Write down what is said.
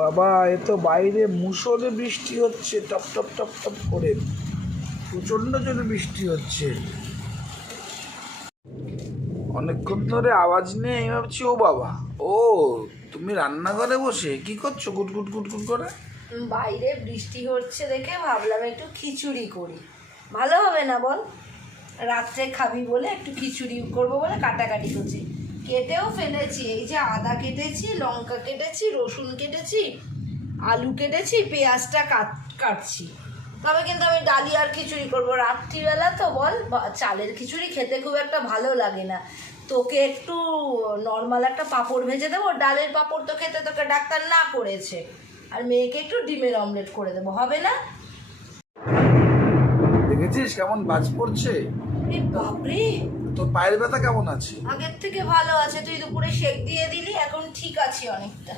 বাবা, এ তো বাইরে মুষলে বৃষ্টি হচ্ছে, টপ টপ টপ টপ করে প্রচন্ড জোরে বৃষ্টি হচ্ছে। অনেকক্ষণ ধরে আওয়াজ নেই, আমি ভাবছি ও বাবা, ও তুমি রান্নাঘরে বসে কি করছো গুটগুট গুটগুট করে? বাইরে বৃষ্টি হচ্ছে দেখে ভাবলাম একটু খিচুড়ি করি, ভালো হবে না বল? রাত্রে খাবি বলে একটু খিচুড়ি করবো বলে কাটাকাটি করছি, কেটেও ফেলেছি। এই যে আদা কেটেছি, লঙ্কা কেটেছি, রসুন কেটেছি, আলু কেটেছি, পেঁয়াজটা কাটছি। তবে কিন্তু আমি ডালি আর খিচুড়ি করবো রাত্রিবেলা তো, বল চালের খিচুড়ি খেতে খুব একটা ভালো লাগে না। তোকে একটু নর্মাল একটা পাঁপড় ভেজে দেবো, ডালের পাঁপড় তো খেতে তোকে ডাক্তার না করেছে। আর মেয়েকে একটু ডিমের অমলেট করে দেবো, হবে না? দেখেছিস কেমন বাজ পড়ছে? এ বাপরে, তোর পায়ের ব্যথা কেমন আছে? আগের থেকে ভালো আছে, তুই দুপুরে সেক দিয়ে দিলি, এখন ঠিক আছে অনেকটা।